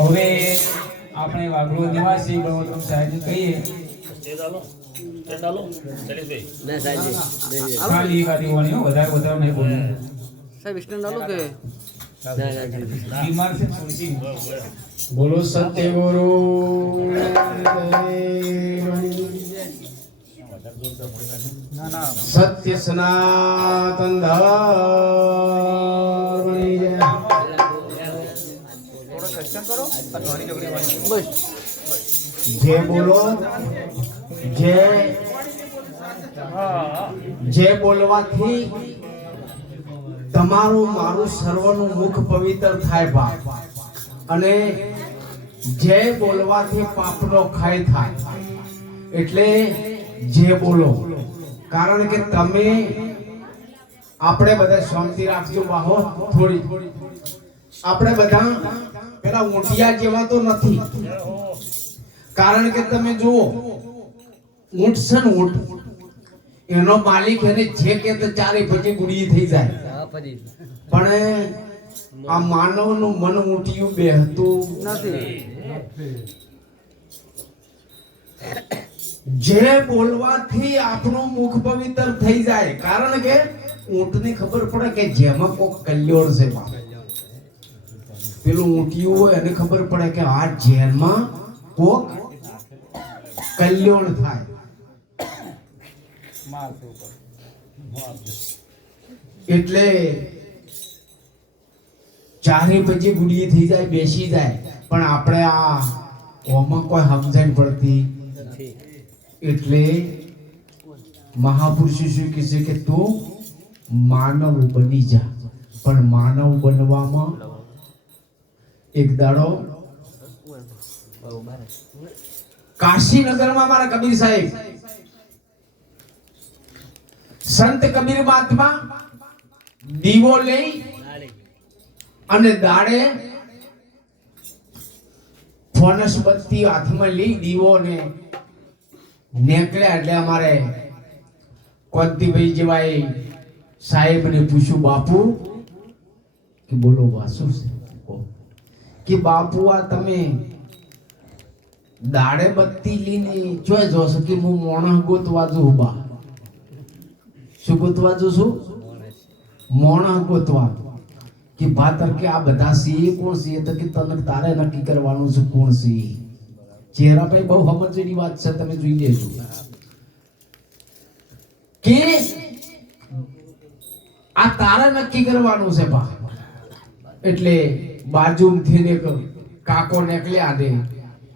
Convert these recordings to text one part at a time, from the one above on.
હવે આપણે વાઘરોળ નિવાસી ગણોત્તમ સાહેબ કહીએ ખાલી એકાદી વાણી હો, વધારે નહીં બોલવું સાહેબ સ્ટેન્ડ આલો કે બીમાર છે થોડી બોલો સત્ય ગુરુ સત્ય સનાતન ધર્મની જય. જય બોલો જય બોલવાથી તમારું મારું સર્વનું મુખ પવિત્ર થાય બાપ, અને જય બોલવાથી પાપનો ક્ષય થાય. એટલે જય બોલો, કારણ કે તમે આપણે બધા શાંતિ રાખજો બાહો થોડી. આપણે બધા પેલા ઊંટિયા જેવા તો નથી, કારણ કે તમે જુઓ ઊંટ છે ને, ઊંટ એનો માલિક એને જે કે તો ચારે પછી ગુડી થઈ જાય, પણ આ માનવનું મન ઊંટિયું બેહતું નથી. જે બોલવાથી આપણું મુખ પવિત્ર થઈ જાય, કારણ કે ઊંટને ખબર પડે કે જેમાં કોક કલ્યોળ છે બાપ. પેલું ઊંટિયું હોય એને ખબર પડે કે આ જેલમાં કોક કલ્યાણ થાય. એટલે ચારે પછી ગુડીએ થઈ જાય, બેસી જાય, પણ આપણે આ ઓમાં કોઈ સમજણ પડતી. એટલે મહાપુરુષો શું કહે છે કે તું માનવ બની જા, પણ માનવ બનવામાં એક દાડો કાશીનગરમાં મારા કબીર સાહેબ સંત કબીર મહાત્મા દીવો લઈ અને દાડે ફોનસ બત્તી હાથમાં લઈ દીવો ને નીકળ્યા. એટલે અમારે કોંતીભાઈ જેવા સાહેબ ને પૂછ્યું, બાપુ કે બોલો વાસુ કે બાપુ આ તમે દાડે બત્તી લઈને જોઈ જોશો કે હું મોણસ ગોતવા જઉં બા. શું ગોતવા જઉં છું? મોણસ ગોતવા. કે ભાતર કે આ બધા સી કોણ સી? તો કે તને તારે નક્કી કરવાનું છે કોણ સી. ચહેરા ભાઈ બહુ સમજવાની વાત છે, તમે જોઈ લેજો કે આ તારે નક્કી કરવાનું છે બા. એટલે બાજુથી ને કાકો નીકળ્યા દે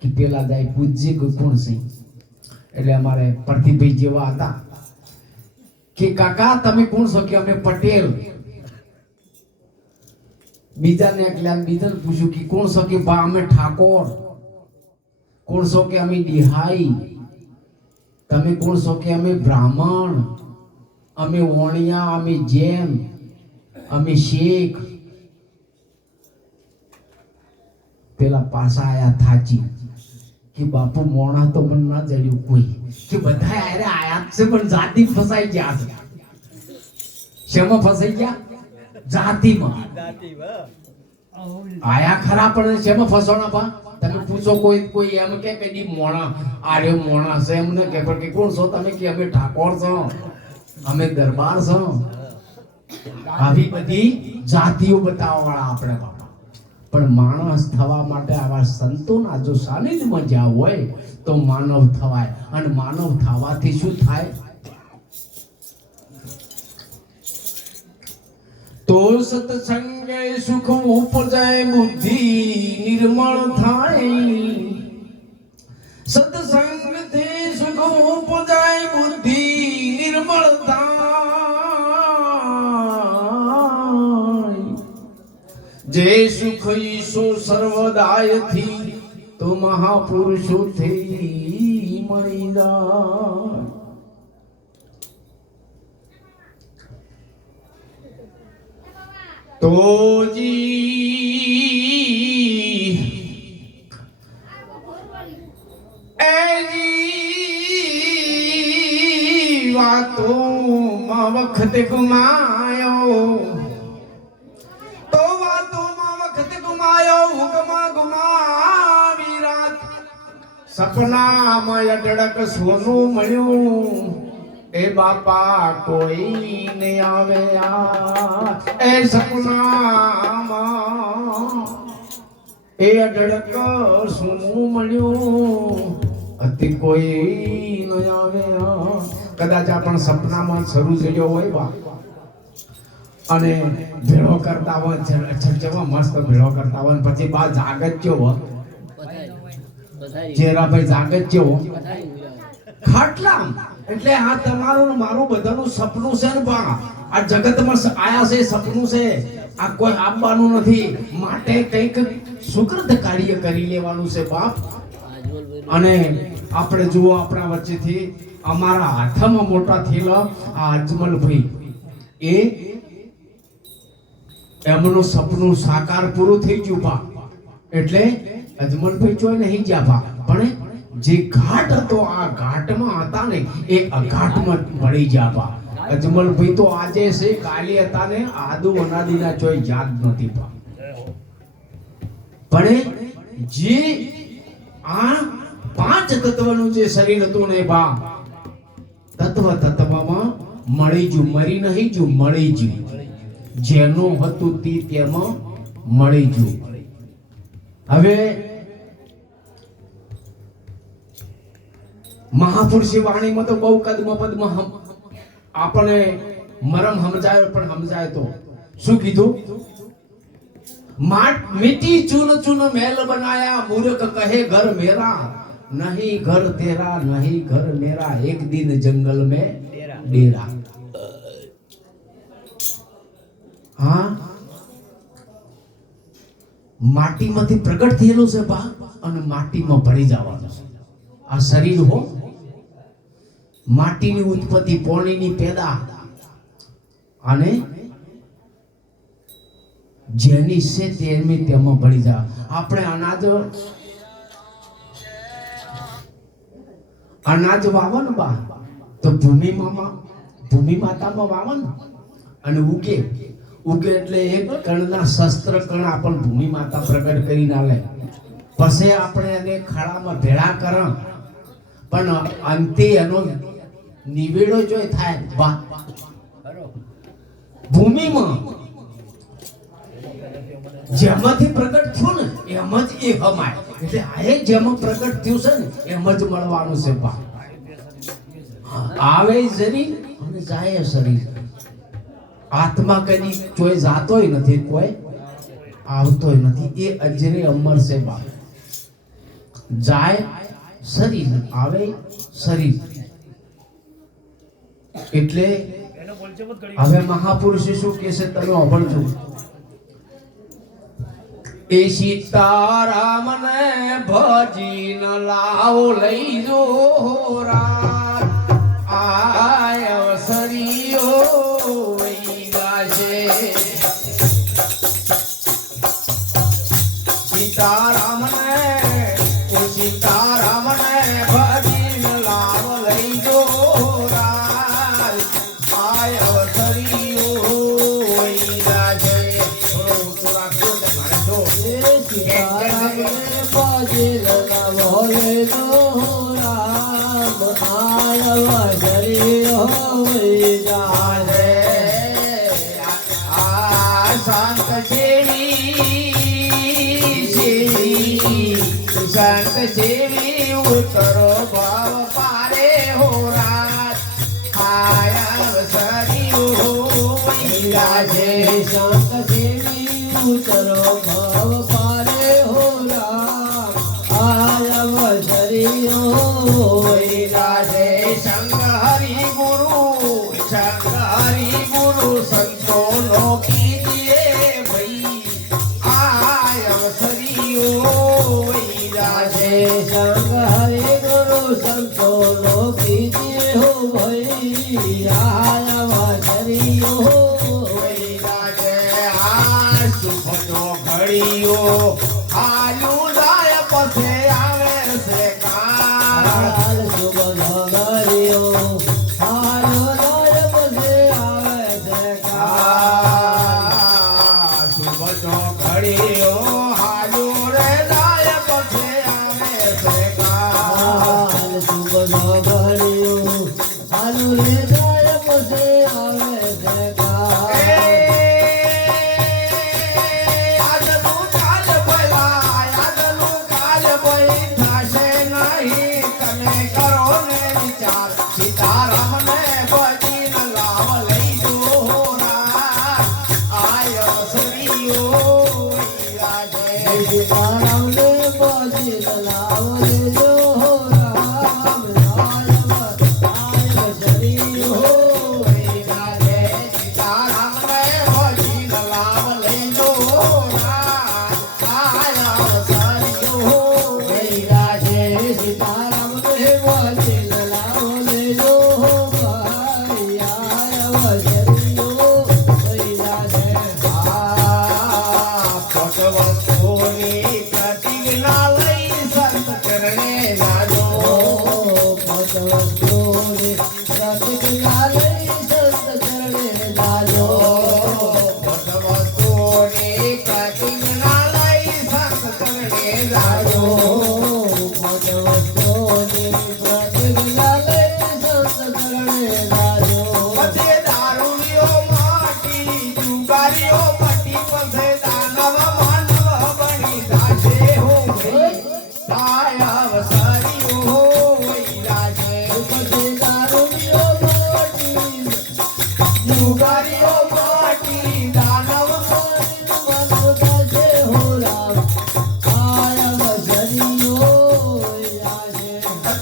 કે પેલા જાય પૂજ્ય કોણ છે. એટલે અમારે પ્રતિભાઈ જેવા હતા કે કાકા તમે કોણ છો? કે અમે પટેલ. બીજા નીકળ્યા, બીજાને પૂછ્યું કે કોણ છો? કે બા અમે ઠાકોર. કોણ છો? કે અમે દિહાઈ. તમે કોણ છો? કે અમે બ્રાહ્મણ, અમે વણિયા, અમે જૈન, અમે શેખ. પેલા પાછા આયા થાચી કે બાપુ મોણા તો મને ના જડ્યું કોઈ, કે બધા આરે આયા છે પણ જાતિ ફસાઈ ગયા છે. શેમાં ફસાઈ ગયા? જાતિમાં. આયા ખરા પણ શેમાં ફસવાના પા? તમે પૂછો કોઈ એમ કે કદી મોણા આરે મોણા છે એમ ને કે પણ કે કોણ છો તમે? કે અમે ઠાકોર છો, અમે દરબાર છો. આવી બધી જાતિઓ બતાવવા વાળા આપણે બાપા. પણ માણસ થવા માટે આવા સંતોના જો સાનિધ્યમાં જ્યાં હોય તો માનવ થવાય. અને માનવ થવાથી શું થાય? તો સત્સંગે સુખ ઉપજે બુદ્ધિ નિર્મળ થાય સત્સંગથી સુખ ઉપજે બુદ્ધિ નિર્મળ થાય જે સુખ ઈશો સર્વદાયથી તો મહાપુરુષોથી મળી જાય તો જી એજી વાતોમાં વખતે ગુમાયો તો વાતોમાં વખતે ગુમાયો હુકમાં ગુમાવી રાત સપનામાં અઢળક સોનું મળ્યું એ બાપા કોઈ ને આવે એ સપનામાં એ અઢળક સોનું મળ્યું અતિ કોઈ ન આવે કદાચ આપણ સપનામાં શરૂ થયો હોય બા અને ભેળો કરતા હોય ચેવા મસ્ત ભેળો કરતા હોય પછી બા જાગત કેવો ચેરાભાઈ જાગત કેવો ખાટલા એટલે આ તમારું મારું બધાનું સપનું છે ને બા આ જગતમાં આયા છે સપનું છે આ કોઈ આપવાનું નથી માટે કંઈક સુકૃત કાર્ય કરી લેવાનું છે બાપ અને આપણે જુઓ આપણા વચ્ચેથી અમારા હાથમાં મોટા થયેલા આ અજમલભાઈ એ એમનું સપનું સાકાર પૂરું થઈ ગયું બા એટલે અજમલભાઈ જોઈ નહીં ગયા બા પણ જે ઘાટ હતો આ ઘાટમાં હતા ને એ અઘાટમાં મળી ગયા બા અજમલભાઈ તો આજે છે કાલે હતા ને આદુ અનાદિના ચોય યાદ નથી બા પણ જે આ પાંચ તત્વનું જે શરીર હતું ને બા તત્વમાં મળી ગયું મરી નહીં ગયું મળી ગયું જેનું હતું તે તેમાં મળી ગયું હવે મહાપુરુષની વાણીમાં તો બહુ પદમાં આપણે મરમ સમજાયો પણ સમજાય તો શું કીધું मिट्टी चुन चुन महल बनाया मूर्ख कहे घर मेरा नहीं घर तेरा नहीं घर मेरा एक दिन जंगल में डेरा हाँ માટીમાંથી પ્રગટ થયેલું છે બા અને માટીમાં ભળી જવાનું છે આ શરીર હો માટીની ઉત્પત્તિ પાણીની પેદા અને જેની છે તેની તેમાં ભળી જાય આપણે અનાજ વાવન બા તો ભૂમિ માતામાં વાવન અને ઉગે એટલે એક કણના શસ્ત્ર કણ આપણ ભૂમિ માતા પ્રગટ કરીને આલે પછી આપણે એને ખાડામાં ભેળા કર પણ અંતે એનો નિવેડો જો થાય બા ભૂમિમાં જેમાંથી પ્રગટ થયું ને એમ જ એ હમાય એટલે આ જેમાં પ્રગટ થયું છે ને એમ જ મળવાનું છે બા આવે શરીર અને જાય શરીર આત્મા કદી કોઈ જાતોય નથી કોઈ આવતોય નથી એ અજરે અમર છે બા જાય શરીર આવે શરીર એટલે હવે મહાપુરુષે શું કહે છે તમે સાંભળજો એ સીતારામ ને ભજી ન લાવો લઈ જો રાત આય અવસરીઓ વઈ ગાશે સીતારામ ને ભજી ન લાવો લઈ જો રાત આય અવસરીઓ વઈ ગાશે થોડો રાખજો ને મારે તો संत सेवी उतरो भाव पारे हो रात आया सरी हो गाजे શાંત સેવી ઉતરો ભવ પારે હો રામ આયવ શરીરો રાધે સંગ હરિ ગુરુ સંતો નો કીજીએ ભાઈ આયવ સરિયો રાધે સંગ હરે ગુરુ સંતો નો કીજીએ હો ભાઈ આયવ શરીરો રાધે આ શુભ નો ઘડીયો આયુ જાય પછે આવે છે કાળ હાલ શુભ ઘડિયો હાલો દાય પછે આવે છે કાળ શુભ નો ઘડીયો આયુ રે જાય પછે આવે છે કાળ હાલ શુભ ઘડિયો હાલો રે દાય પછે આવે છે કાળ આજનું કાલ ભઈ થશે નહીં તમે કરો ને વિચાર સીતારામ ને ભજીને લાવ લઈ જો આયો સરિયો રાજે સીતારામ ને પછી લાવ લેજો હો રામ આયવ શરીરો રાજે સીતારામ ને ભજીને લાવ લઈ જો આયો સરિયો રાજે સીતારામ ને પછી લાવ લેજો હો ભાઈ આયવ શરીરો રાજે ભગવતોની પ્રતિજ્ઞા લઈ સંત ચરણે લાજો ભગવતોની પ્રતિજ્ઞા લઈ સંત ચરણે લાજો ભગવતોની પ્રતિજ્ઞા લઈ સંત ચરણે લાજો ભગવતોની પ્રતિજ્ઞા લઈ સંત ચરણે લાજો પછી દારૂડિયો માટી જુગારીઓ પટી પસે દાનવ માનવ બની જાશે હો સાયવ સરિયો રાજે પછી દારૂડિયો મોટી જુગારીઓ માટી દાનવ મનોતા છે હો રામ આયવ શરીરો રાજે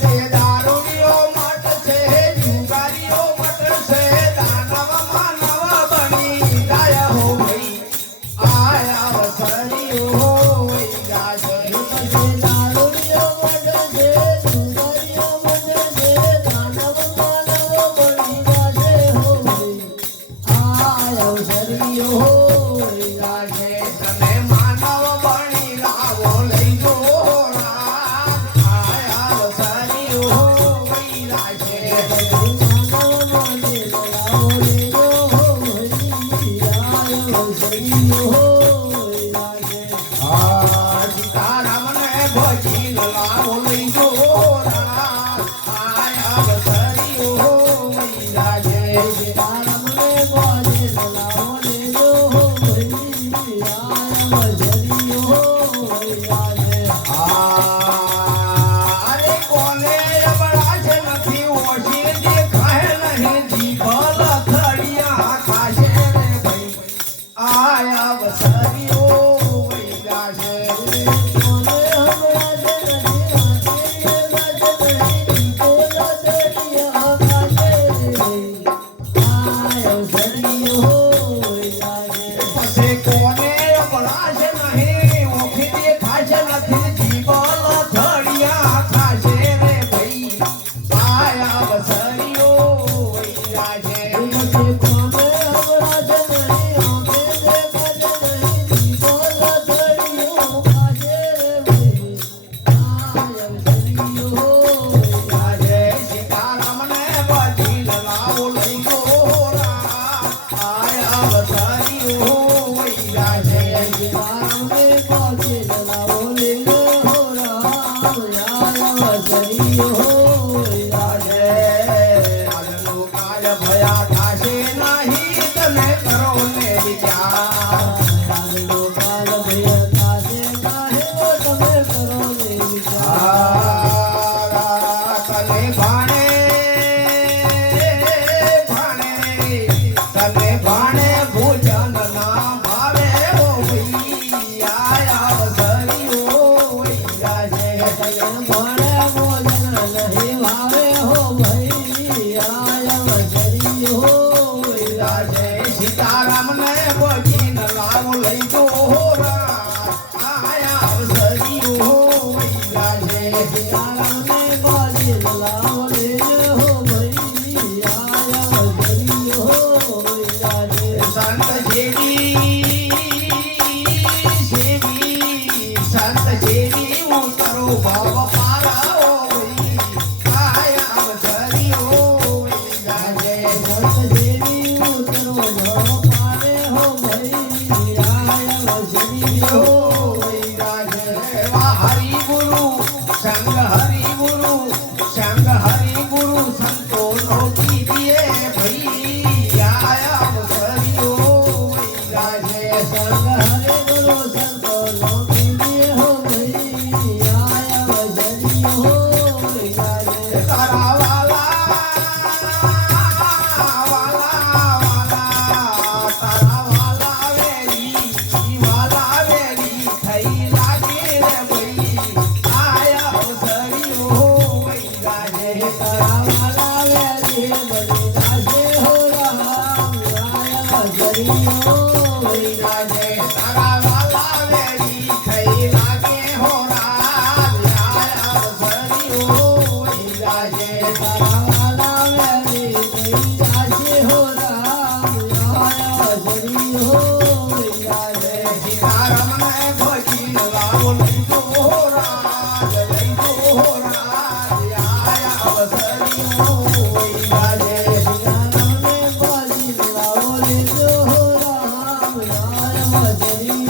તે દારૂડિયો મટશે જુગારીઓ મટશે દાનવ માનવ બની જાય હો ભાઈ આયવ સરિયો રાજે પછી દારૂડિયો મટશે જુગારીઓ મટશે દાનવ માનવ બની જાશે હો ભાઈ આયવ શરીરો રાજે તમે માનવ બની લાવો લઈ જો આયવ સરિયો રાજે સીતારામ ને ભજીને લાવો લઈ જો આયવ સરિયો રાજે અરે કોને અબળાશ નથી ઓછી દેખાય નહીં જીભલ થળિયા ખાશે રે ભાઈ આયવ સરિયો રાજે પછી કોને અબળાશ નહીં ઓછી દેખાશે નથી જીભલ થળિયા ખાશે રે ભાઈ આયવ સરિયો રાજે રાજે સીતારામ ને ભજીને લાવો લઈ જો આયવ સરિયો રાજે રાજે આજનો કાળ ભયા થાશે નહીં તમે કરો ને વિચાર તને ભાણે તને ભાણે ભોજન ના ભણે ભોજન નહીં ભાવે હો ભાઈ આયા વસરી હો જય સીતારામ ને ભજીન લાવો લઈ જો હોરા આયા અવસરી હો જય સીતારામ ને ભજીન લાવો લેજો હો ભાઈ આયા વસરી હો સંત જેવી સંત જેવી ઉતરો ભાવ પારાઓ આયા અવસરી હો જય દેવી ઉતરો ભાવ પારે હો ભાઈ આયા વસરી હો હરિ ગુરુ સંગ હરિ ગુરુ સંતો નો કીજીએ ભઈ આયા અવસરી હો સંગ હરે ગુરુ સંતો નો કીજીએ હો ભાઈ આયા વસરી હો તારા વાલા વેરી થઈ લાગે રે ભઈ આયા અવસરી હો તારા વાલા વેરી બની નાશે હો રામ આયા વસરી હો તારા વાલા વેરી થઈ લાગે હો રામ આયા અવસરી હો તારા વાલા વેરી બની નાશે હો રામ આયા વસરી હો સીતારામ ને ભજીન લાવો લઈ જો રાજ લઈ જો રાજ આયા અવસરી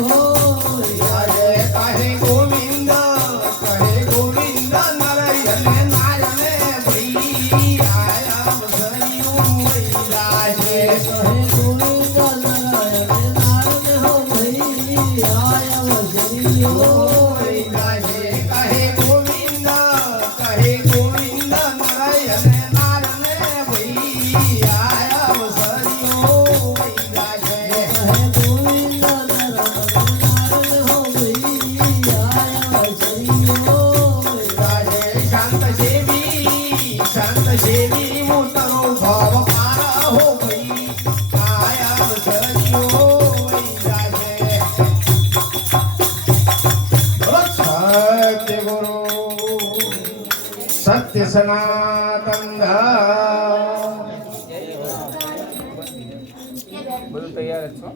હો કહે ગોવિંદ નરયન નાયને ભઈ આયા અવસરી હો કહે ગોવિંદ નરયન નારને ભઈ આયા અવસરી હો સંત જેવી ઉતરો ભાવ પારા હો ભઈ આયા અવસરી હો સત્ય ગુરુ સત્ય સનાતન બધું તૈયાર જ છો